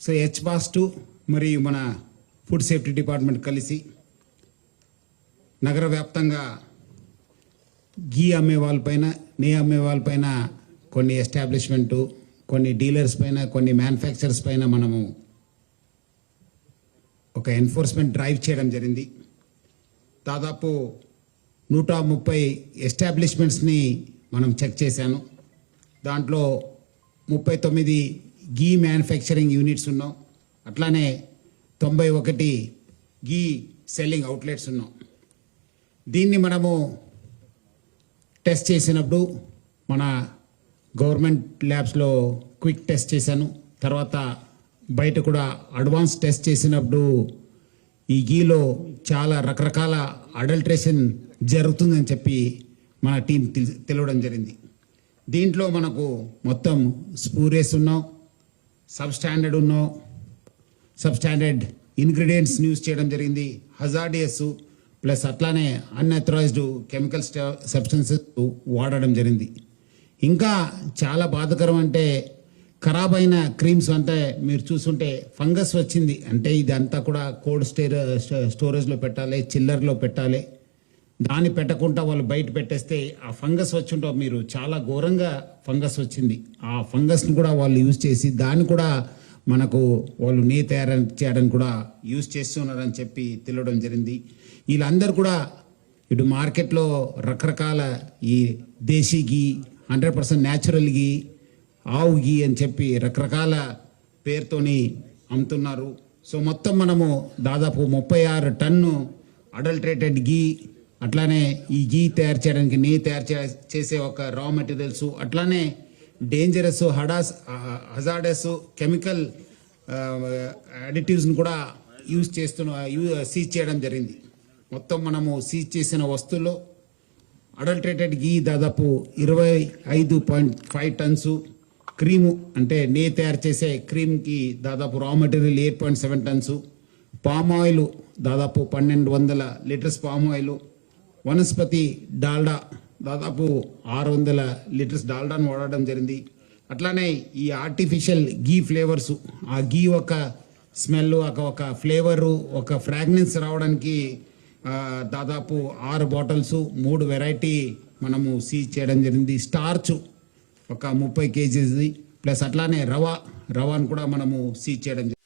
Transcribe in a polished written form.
So హెచ్పాస్2 మరియు మన food safety department కలిసి నగర వ్యాప్తంగా గీ అమ్మే వాళ్ళపైన నెయ్యి అమ్మే వాళ్ళపైన కొన్ని ఎస్టాబ్లిష్మెంటు, కొన్ని డీలర్స్ పైన, కొన్ని మ్యానుఫ్యాక్చరర్స్ పైన మనము ఒక ఎన్ఫోర్స్మెంట్ డ్రైవ్ చేయడం జరిగింది. దాదాపు 130 ఎస్టాబ్లిష్మెంట్స్ని మనం చెక్ చేశాను. దాంట్లో 39 గీ మ్యానుఫ్యాక్చరింగ్ యూనిట్స్ ఉన్నాం. అట్లానే 91 గీ సెల్లింగ్ అవుట్లెట్స్ ఉన్నాం. దీన్ని మనము టెస్ట్ చేసినప్పుడు మన గవర్నమెంట్ ల్యాబ్స్లో క్విక్ టెస్ట్ చేశాను. తర్వాత బయట కూడా అడ్వాన్స్ టెస్ట్ చేసినప్పుడు ఈ గీలో చాలా రకరకాల అడల్ట్రేషన్ జరుగుతుందని చెప్పి మన టీం తెలవడం జరిగింది. దీంట్లో మనకు మొత్తం స్పూరియస్ ఉన్నాం, సబ్ స్టాండర్డ్ ఇంగ్రీడియంట్స్ యూజ్ చేయడం జరిగింది, హజార్డియస్ ప్లస్ అట్లానే అన్అథరైజ్డ్ కెమికల్ సబ్స్టెన్సెస్ వాడడం జరిగింది. ఇంకా చాలా బాధకరం అంటే ఖరాబ్ అయిన క్రీమ్స్ అంటే మీరు చూస్తుంటే ఫంగస్ వచ్చింది. అంటే ఇదంతా కూడా కోల్డ్ స్టోరేజ్లో పెట్టాలి, చిల్లర్లో పెట్టాలి. దాన్ని పెట్టకుండా వాళ్ళు బయట పెట్టేస్తే ఆ ఫంగస్ వచ్చుంటో మీరు చాలా ఘోరంగా ఫంగస్ వచ్చింది. ఆ ఫంగస్ని కూడా వాళ్ళు యూజ్ చేసి దాన్ని కూడా మనకు వాళ్ళు నెయ్యి తయారు చేయడానికి కూడా యూజ్ చేస్తున్నారని చెప్పి తెలియడం జరిగింది. వీళ్ళందరూ కూడా ఇటు మార్కెట్లో రకరకాల ఈ దేశీ గీ, 100% న్యాచురల్ గీ, ఆవు గీ అని చెప్పి రకరకాల పేరుతోని అమ్ముతున్నారు. సో మొత్తం మనము దాదాపు 36 టన్ను అడల్ట్రేటెడ్ గీ, అట్లానే ఈ గీ తయారు చేయడానికి నెయ్యి తయారు చేసే ఒక రా మెటీరియల్స్, అట్లానే డేంజరస్ హజార్డస్ కెమికల్ అడిటివ్స్ని కూడా సీజ్ చేయడం జరిగింది. మొత్తం మనము సీజ్ చేసిన వస్తువుల్లో అడల్ట్రేటెడ్ గీ దాదాపు 25.5 టన్స్, క్రీము అంటే నెయ్యి తయారు చేసే క్రీమ్కి దాదాపు raw material 8.7 turns, palm oil దాదాపు 1200 లీటర్స్ పామ్ ఆయిల్, వనస్పతి డాల్డా దాదాపు 600 లీటర్స్ డాల్డాను వాడడం జరిగింది. అట్లానే ఈ ఆర్టిఫిషియల్ గీ ఫ్లేవర్స్, ఆ గీ ఒక స్మెల్, ఒక ఫ్లేవరు, ఒక ఫ్రాగ్రెన్స్ రావడానికి దాదాపు 6 బాటిల్స్ 3 వెరైటీ మనము సీజ్ చేయడం జరిగింది. స్టార్చ్ ఒక 30 kgs ప్లస్ అట్లానే రవాను కూడా మనము సీజ్ చేయడం జరిగింది.